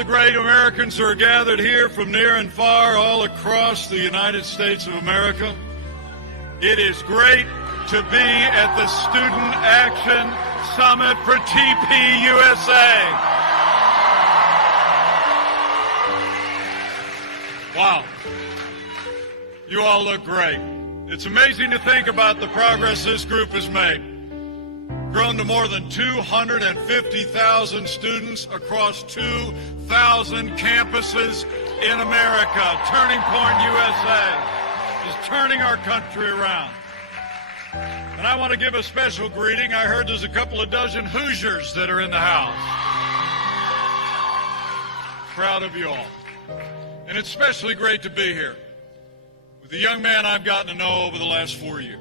the great Americans who are gathered here from near and far all across the United States of America. It is great to be at the Student Action Summit for TP USA. Wow. You all look great. It's amazing to think about the progress this group has made. Grown to more than 250,000 students across 2,000 campuses in America. Turning Point USA is turning our country around. And I want to give a special greeting. I heard there's a couple of dozen Hoosiers that are in the house. Proud of you all. And it's especially great to be here with a young man I've gotten to know over the last 4 years.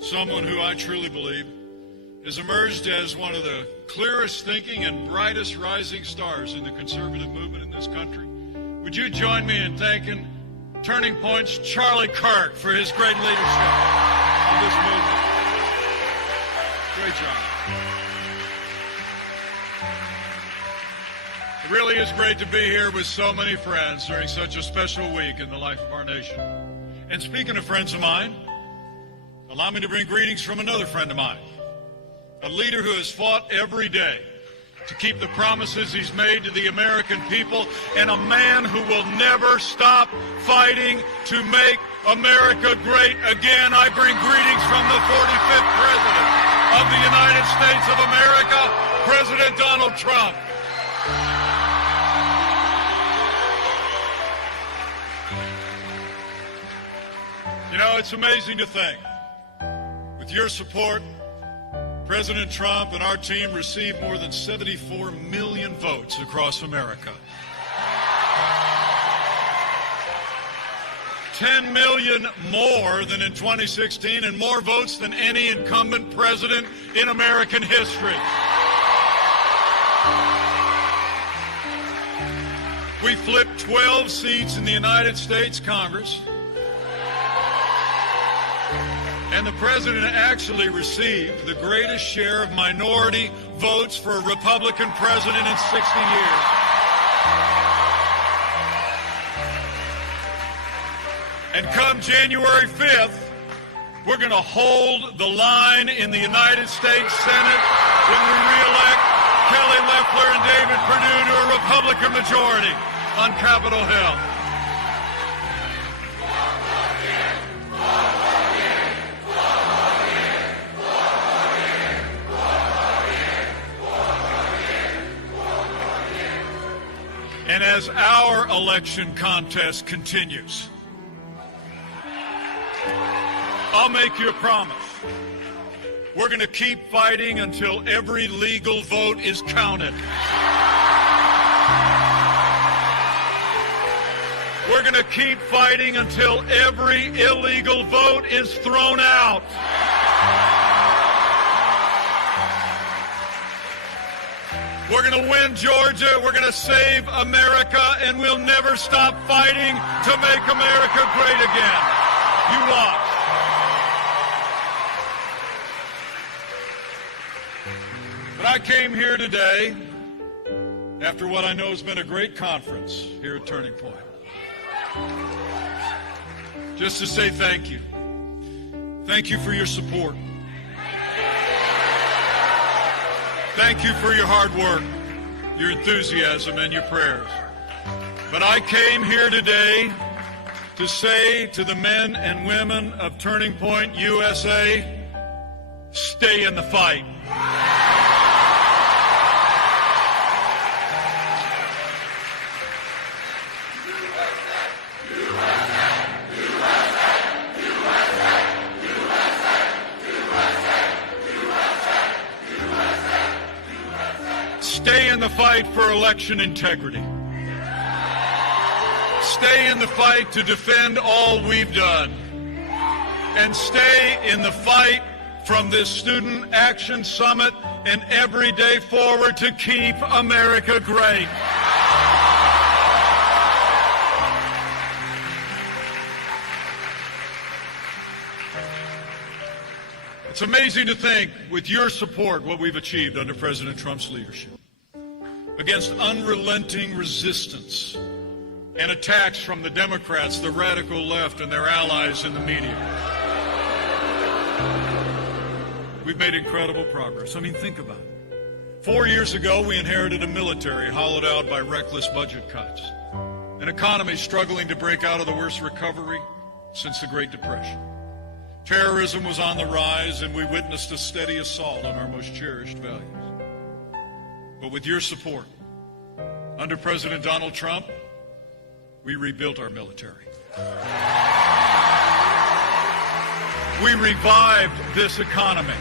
Someone who I truly believe has emerged as one of the clearest thinking and brightest rising stars in the conservative movement in this country. Would you join me in thanking Turning Point's Charlie Kirk for his great leadership in this movement? Great job. It really is great to be here with so many friends during such a special week in the life of our nation. And speaking of friends of mine, allow me to bring greetings from another friend of mine, a leader who has fought every day to keep the promises he's made to the American people, and a man who will never stop fighting to make America great again. I bring greetings from the 45th President of the United States of America, President Donald Trump. You know, it's amazing to think, with your support, President Trump and our team received more than 74 million votes across America. 10 million more than in 2016, and more votes than any incumbent president in American history. We flipped 12 seats in the United States Congress. And the president actually received the greatest share of minority votes for a Republican president in 60 years. And come January 5th, we're going to hold the line in the United States Senate when we re-elect Kelly Loeffler and David Perdue to a Republican majority on Capitol Hill. And as our election contest continues, I'll make you a promise. We're going to keep fighting until every legal vote is counted. We're going to keep fighting until every illegal vote is thrown out. We're going to win Georgia, we're going to save America, and we'll never stop fighting to make America great again. You watch. But I came here today after what I know has been a great conference here at Turning Point, just to say thank you. Thank you for your support. Thank you for your hard work, your enthusiasm, and your prayers. But I came here today to say to the men and women of Turning Point USA, stay in the fight. Stay in the fight for election integrity. Stay in the fight to defend all we've done. And stay in the fight from this Student Action Summit and every day forward to keep America great. It's amazing to think, with your support, what we've achieved under President Trump's leadership. against unrelenting resistance and attacks from the Democrats, the radical left, and their allies in the media. We've made incredible progress. I mean, think about it. 4 years ago, we inherited a military hollowed out by reckless budget cuts, an economy struggling to break out of the worst recovery since the Great Depression. Terrorism was on the rise, and we witnessed a steady assault on our most cherished values. But with your support, under President Donald Trump, we rebuilt our military. We revived this economy.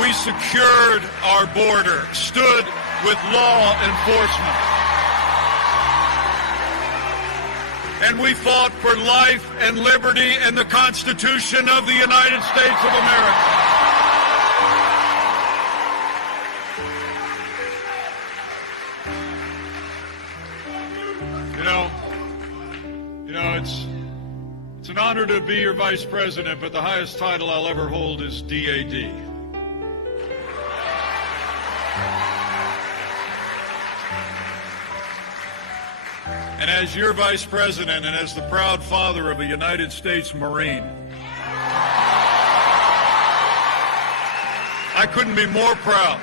We secured our border, stood with law enforcement. And we fought for life and liberty and the Constitution of the United States of America. It's an honor to be your vice president, but the highest title I'll ever hold is DAD. And as your vice president and as the proud father of a United States Marine, I couldn't be more proud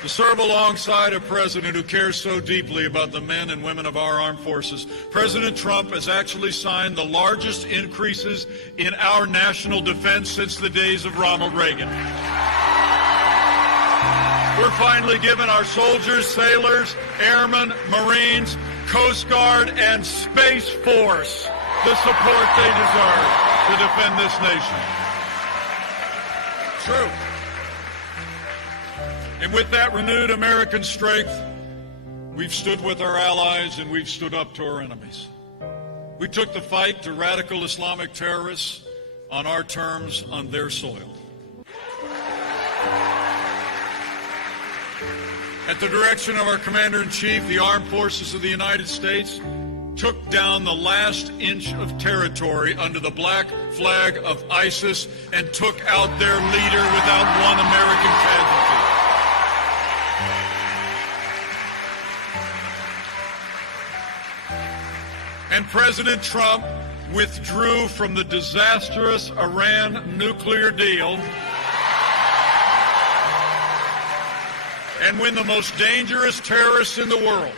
to serve alongside a president who cares so deeply about the men and women of our armed forces. President Trump has actually signed the largest increases in our national defense since the days of Ronald Reagan. We're finally giving our soldiers, sailors, airmen, Marines, Coast Guard, and Space Force the support they deserve to defend this nation. True. And with that renewed American strength, we've stood with our allies and we've stood up to our enemies. We took the fight to radical Islamic terrorists on our terms, on their soil. At the direction of our Commander-in-Chief, the Armed Forces of the United States took down the last inch of territory under the black flag of ISIS and took out their leader without one American casualty. And President Trump withdrew from the disastrous Iran nuclear deal. And when the most dangerous terrorist in the world,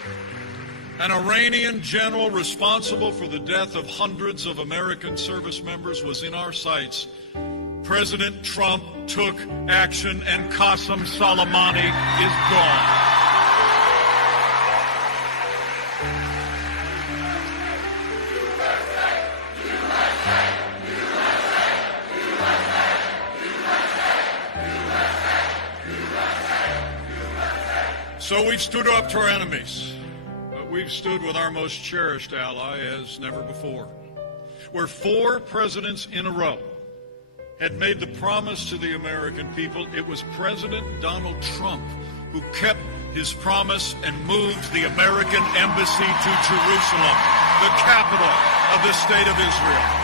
an Iranian general responsible for the death of hundreds of American service members, was in our sights, President Trump took action and Qasem Soleimani is gone. So we've stood up to our enemies, but we've stood with our most cherished ally as never before. Where 4 presidents in a row had made the promise to the American people, it was President Donald Trump who kept his promise and moved the American embassy to Jerusalem, the capital of the state of Israel.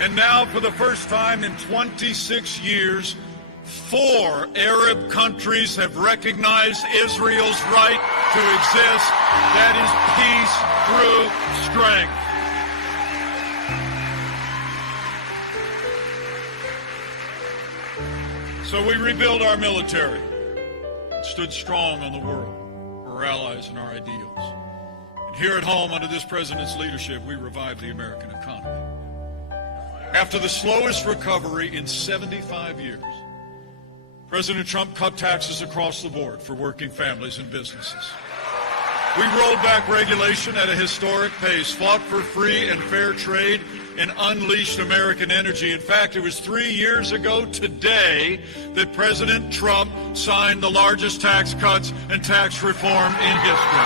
And now, for the first time in 26 years, 4 Arab countries have recognized Israel's right to exist. That is peace through strength. So we rebuilt our military, stood strong on the world for our allies and our ideals. And here at home, under this president's leadership, we revived the American economy. After the slowest recovery in 75 years, President Trump cut taxes across the board for working families and businesses. We rolled back regulation at a historic pace, fought for free and fair trade, and unleashed American energy. In fact, it was 3 years ago today that President Trump signed the largest tax cuts and tax reform in history.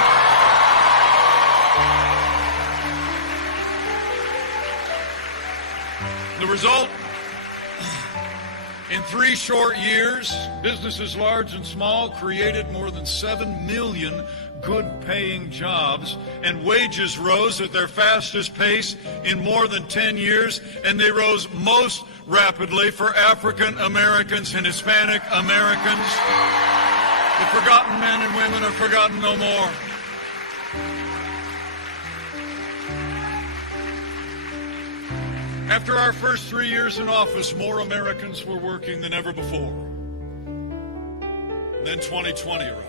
The result? In 3 short years, businesses large and small created more than 7 million good-paying jobs, and wages rose at their fastest pace in more than 10 years, and they rose most rapidly for African Americans and Hispanic Americans. The forgotten men and women are forgotten no more. After our first 3 years in office, more Americans were working than ever before. And then 2020 arrived.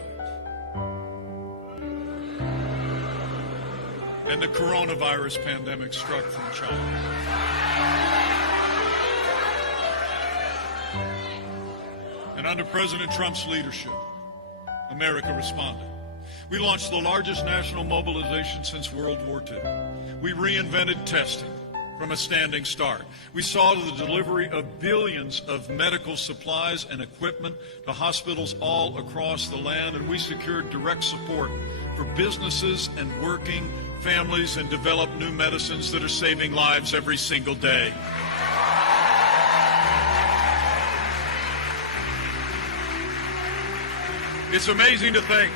And the coronavirus pandemic struck from China. And under President Trump's leadership, America responded. We launched the largest national mobilization since World War II. We reinvented testing from a standing start. We saw to the delivery of billions of medical supplies and equipment to hospitals all across the land, and we secured direct support for businesses and working families and developed new medicines that are saving lives every single day. It's amazing to think,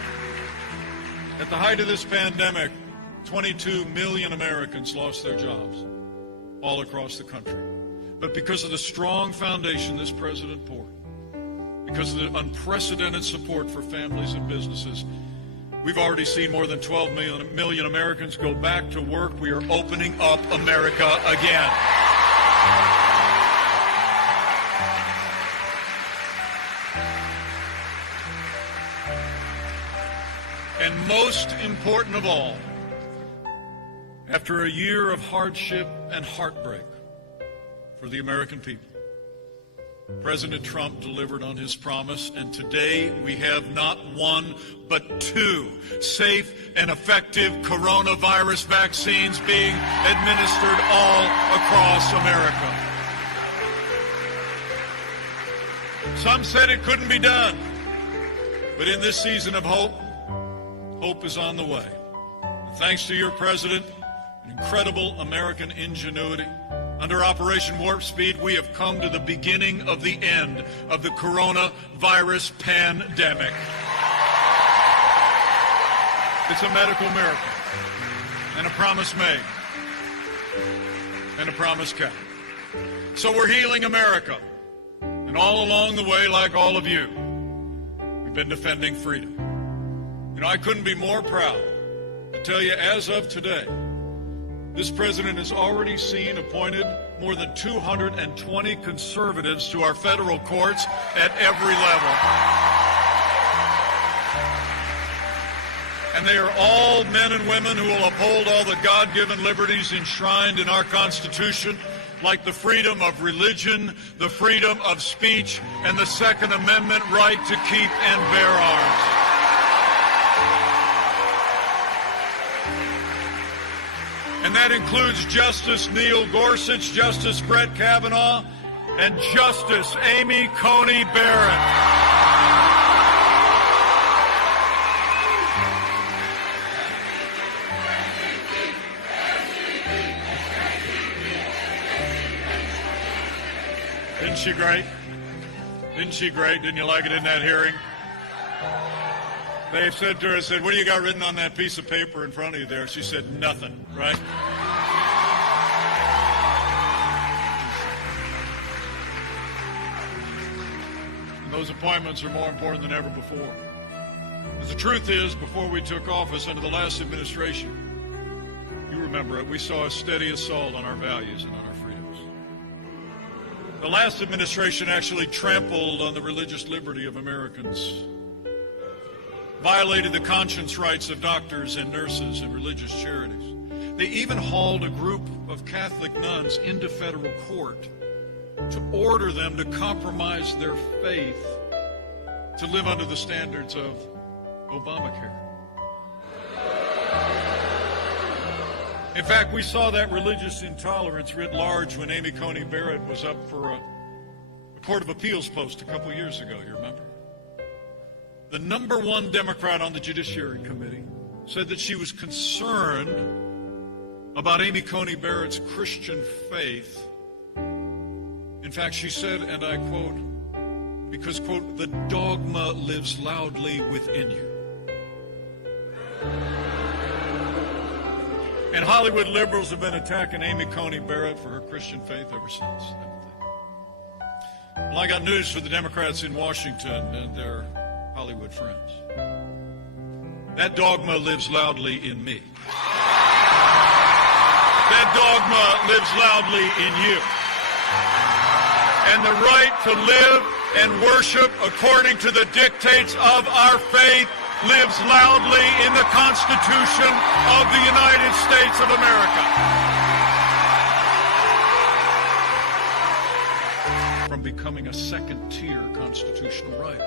at the height of this pandemic, 22 million Americans lost their jobs all across the country. But because of the strong foundation this president poured, because of the unprecedented support for families and businesses, we've already seen more than 12 million Americans go back to work. We are opening up America again. And most important of all, after a year of hardship and heartbreak for the American people, President Trump delivered on his promise, and today we have not 1 but 2 safe and effective coronavirus vaccines being administered all across America. Some said it couldn't be done, but in this season of hope, hope is on the way. And thanks to your president, incredible American ingenuity, under Operation Warp Speed, we have come to the beginning of the end of the coronavirus pandemic. It's a medical miracle, and a promise made, and a promise kept. So we're healing America, and all along the way, like all of you, we've been defending freedom. You know, I couldn't be more proud to tell you, as of today, this president has already appointed more than 220 conservatives to our federal courts at every level. And they are all men and women who will uphold all the God-given liberties enshrined in our Constitution, like the freedom of religion, the freedom of speech, and the Second Amendment right to keep and bear arms. And that includes Justice Neil Gorsuch, Justice Brett Kavanaugh, and Justice Amy Coney Barrett. Isn't she great? Isn't she great? Didn't you like it in that hearing? They said to her, what do you got written on that piece of paper in front of you there? She said, nothing, right? And those appointments are more important than ever before. Because the truth is, before we took office under the last administration, you remember it, we saw a steady assault on our values and on our freedoms. The last administration actually trampled on the religious liberty of Americans, violated the conscience rights of doctors and nurses and religious charities. They even hauled a group of Catholic nuns into federal court to order them to compromise their faith to live under the standards of Obamacare. In fact, we saw that religious intolerance writ large when Amy Coney Barrett was up for a Court of Appeals post a couple years ago, you remember? The #1 Democrat on the Judiciary Committee said that she was concerned about Amy Coney Barrett's Christian faith. In fact, she said, and I quote, because, quote, the dogma lives loudly within you. And Hollywood liberals have been attacking Amy Coney Barrett for her Christian faith ever since. Well, I got news for the Democrats in Washington and their Hollywood friends. That dogma lives loudly in me. That dogma lives loudly in you. And the right to live and worship according to the dictates of our faith lives loudly in the Constitution of the United States of America. From becoming a second-tier constitutional right.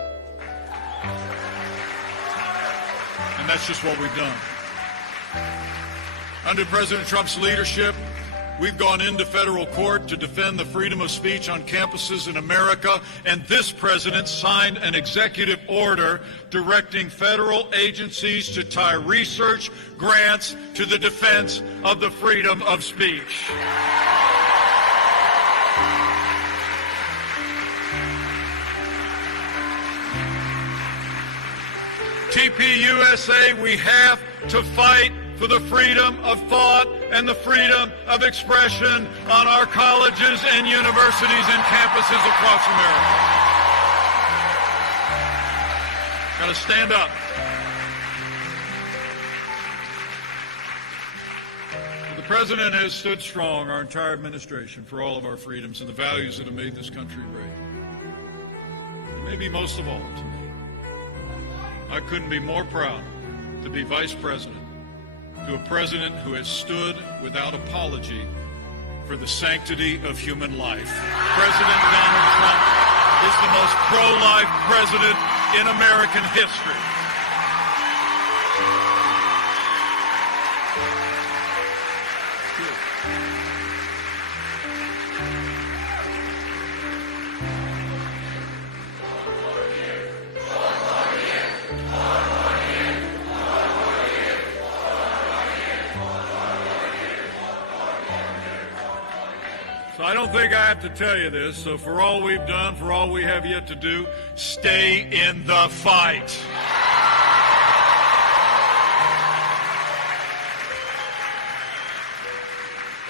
And that's just what we've done. Under President Trump's leadership, we've gone into federal court to defend the freedom of speech on campuses in America, and this president signed an executive order directing federal agencies to tie research grants to the defense of the freedom of speech. TPUSA, we have to fight for the freedom of thought and the freedom of expression on our colleges and universities and campuses across America. Got to stand up. The President has stood strong, our entire administration, for all of our freedoms and the values that have made this country great. And maybe most of all to me, I couldn't be more proud to be Vice President to a president who has stood without apology for the sanctity of human life. President Donald Trump is the most pro-life president in American history. I don't think I have to tell you this, so for all we've done, for all we have yet to do, stay in the fight.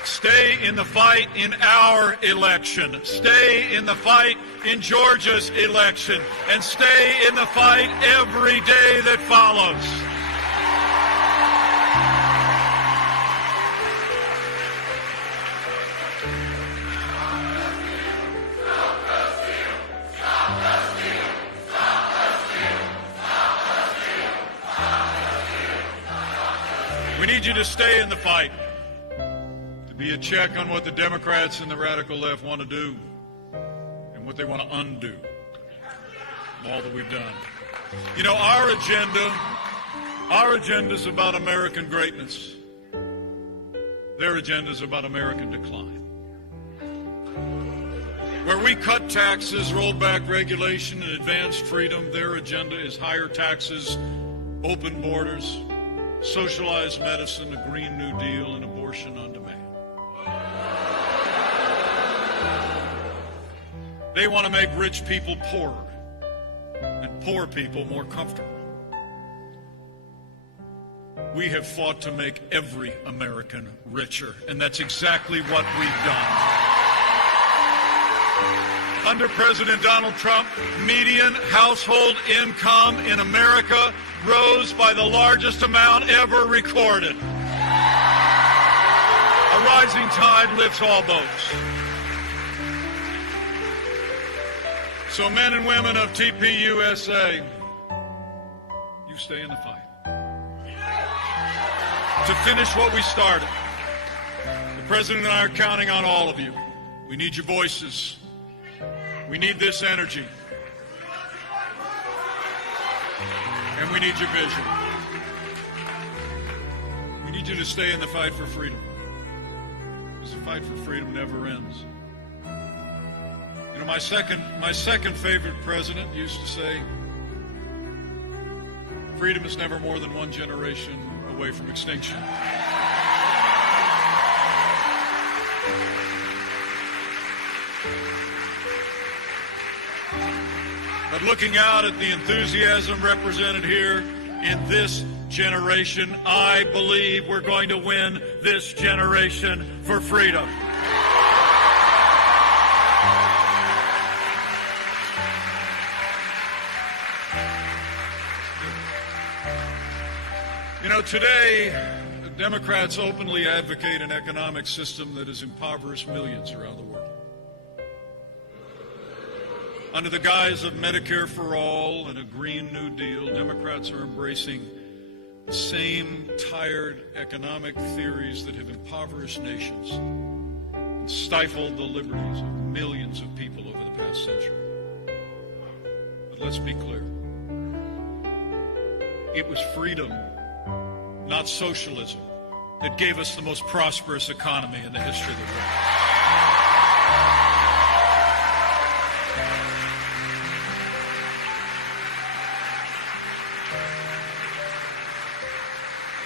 Stay in the fight in our election. Stay in the fight in Georgia's election. And stay in the fight every day that follows. We need you to stay in the fight, to be a check on what the Democrats and the radical left want to do and what they want to undo, all that we've done. You know, our agenda is about American greatness. Their agenda is about American decline. Where we cut taxes, roll back regulation, and advanced freedom, their agenda is higher taxes, open borders, socialized medicine, a Green New Deal, and abortion on demand. They want to make rich people poorer and poor people more comfortable. We have fought to make every American richer, and that's exactly what we've done. Under President Donald Trump, median household income in America rose by the largest amount ever recorded. A rising tide lifts all boats. So men and women of TPUSA, you stay in the fight. To finish what we started, the President and I are counting on all of you. We need your voices. We need this energy. And we need your vision. We need you to stay in the fight for freedom. Because the fight for freedom never ends. You know, my second favorite president used to say, freedom is never more than one generation away from extinction. looking out at the enthusiasm represented here in this generation, I believe we're going to win this generation for freedom. You know, today, Democrats openly advocate an economic system that has impoverished millions around the world. Under the guise of Medicare for all and a Green New Deal, Democrats are embracing the same tired economic theories that have impoverished nations and stifled the liberties of millions of people over the past century. But let's be clear. It was freedom, not socialism, that gave us the most prosperous economy in the history of the world.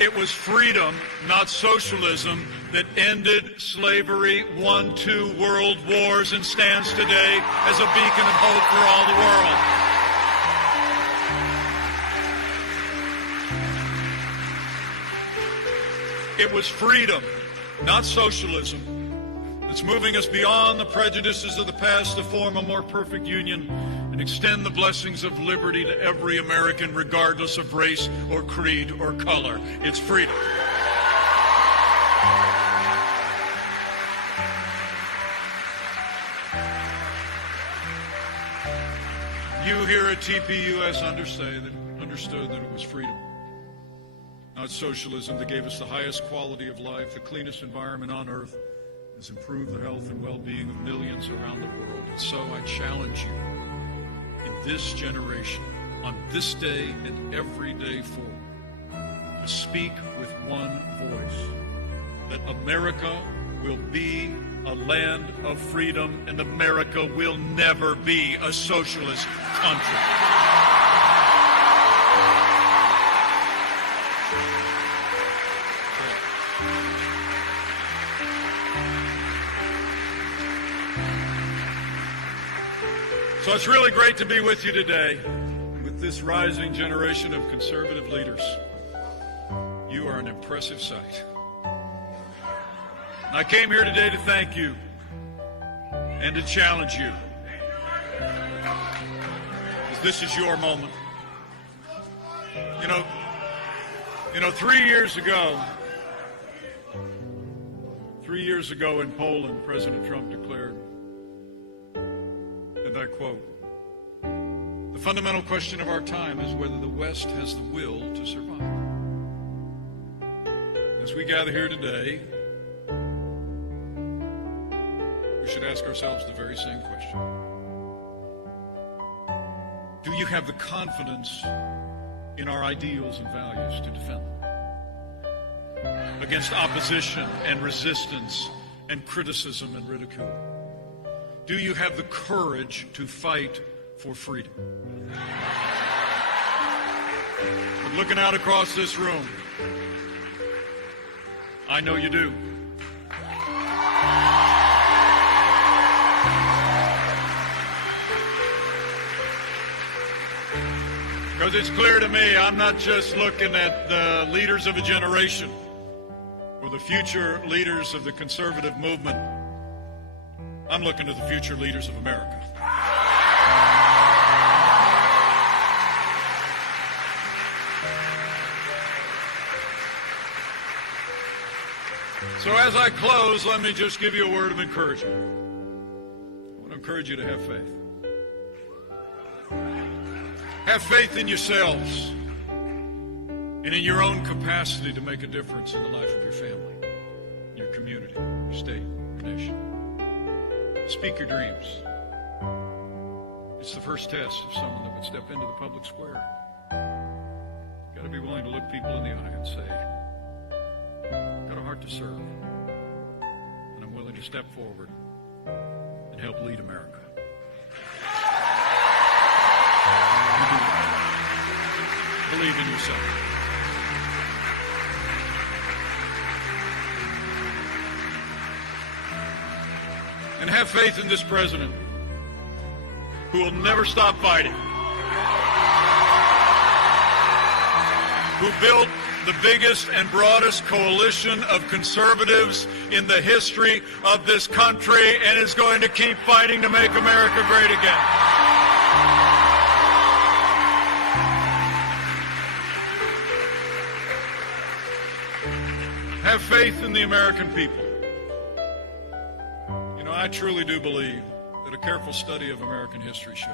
It was freedom, not socialism, that ended slavery, won 2 world wars, and stands today as a beacon of hope for all the world. It was freedom, not socialism, that's moving us beyond the prejudices of the past to form a more perfect union and extend the blessings of liberty to every American, regardless of race or creed or color. It's freedom. You here at TPUS understood that it was freedom, not socialism, that gave us the highest quality of life, the cleanest environment on earth, has improved the health and well-being of millions around the world. And so I challenge you, in this generation, on this day and every day forward, to speak with one voice, that America will be a land of freedom and America will never be a socialist country. So it's really great to be with you today, with this rising generation of conservative leaders. You are an impressive sight. And I came here today to thank you and to challenge you, because this is your moment. You know, 3 years ago in Poland, President Trump declared, and I quote, "The fundamental question of our time is whether the West has the will to survive." As we gather here today, we should ask ourselves the very same question. Do you have the confidence in our ideals and values to defend them against opposition and resistance and criticism and ridicule? Do you have the courage to fight for freedom? But looking out across this room, I know you do. Because it's clear to me, I'm not just looking at the leaders of a generation or the future leaders of the conservative movement. I'm looking to the future leaders of America. So as I close, let me just give you a word of encouragement. I want to encourage you to have faith. Have faith in yourselves and in your own capacity to make a difference in the life of your family, your community, your state, your nation. Speak your dreams. It's the first test of someone that would step into the public square. You've got to be willing to look people in the eye and say, I've got a heart to serve, and I'm willing to step forward and help lead America. You do that. Believe in yourself. And have faith in this president who will never stop fighting who built the biggest and broadest coalition of conservatives in the history of this country and is going to keep fighting to make America great again. Have faith in the American people. You know, I truly do believe that a careful study of American history shows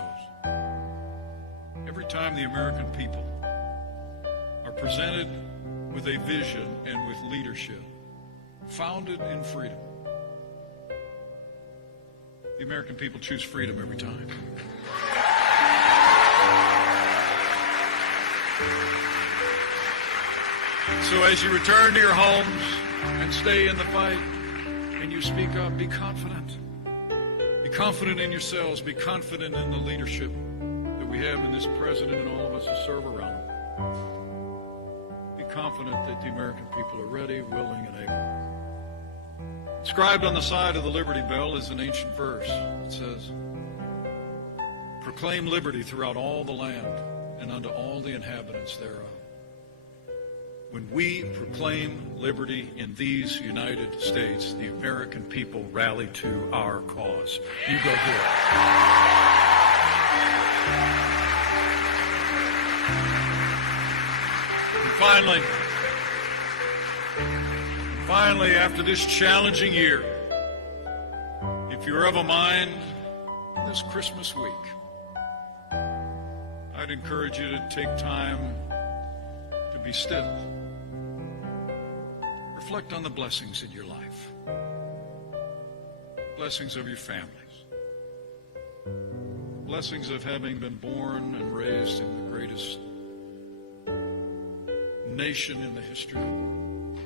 every time the American people are presented with a vision and with leadership founded in freedom, the American people choose freedom every time. So as you return to your homes and stay in the fight and you speak up, be confident. Be confident in yourselves. Be confident in the leadership that we have in this president and all of us who serve around him. Be confident that the American people are ready, willing, and able. Inscribed on the side of the Liberty Bell is an ancient verse. It says, "Proclaim liberty throughout all the land and unto all the inhabitants thereof." When we proclaim liberty in these United States, the American people rally to our cause. You go do it. And finally, after this challenging year, if you're of a mind this Christmas week, I'd encourage you to take time to be still. Reflect on the blessings in your life, blessings of your families, blessings of having been born and raised in the greatest nation in the history of the world.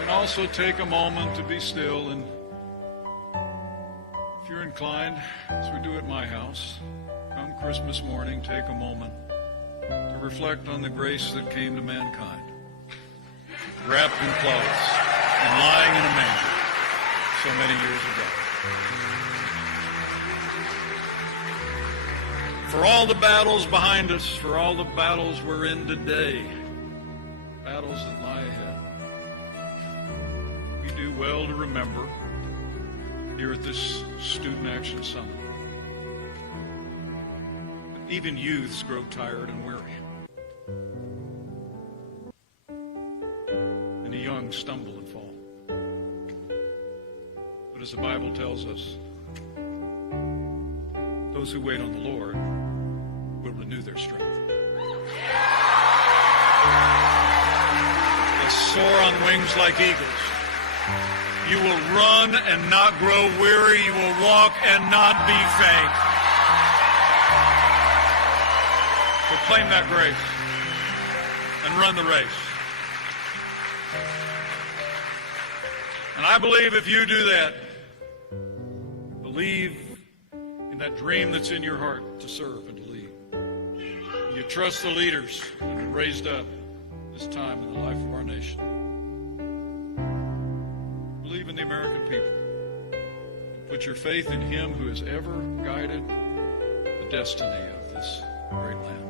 And also take a moment to be still, and if you're inclined, as we do at my house, come Christmas morning, take a moment to reflect on the grace that came to mankind, wrapped in clothes and lying in a manger so many years ago. For all the battles behind us, for all the battles we're in today, battles that lie ahead, we do well to remember here at this Student Action Summit, even youths grow tired and weary, and the young stumble and fall. But as the Bible tells us, those who wait on the Lord will renew their strength. They soar on wings like eagles. You will run and not grow weary. You will walk and not be faint. Proclaim that grace and run the race. And I believe if you do that, believe in that dream that's in your heart to serve and to lead. You trust the leaders that have been raised up this time in the life of our nation. Believe in the American people. Put your faith in Him who has ever guided the destiny of this great land.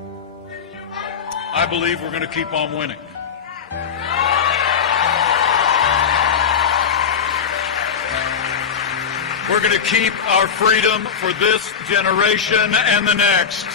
I believe we're going to keep on winning. We're going to keep our freedom for this generation and the next.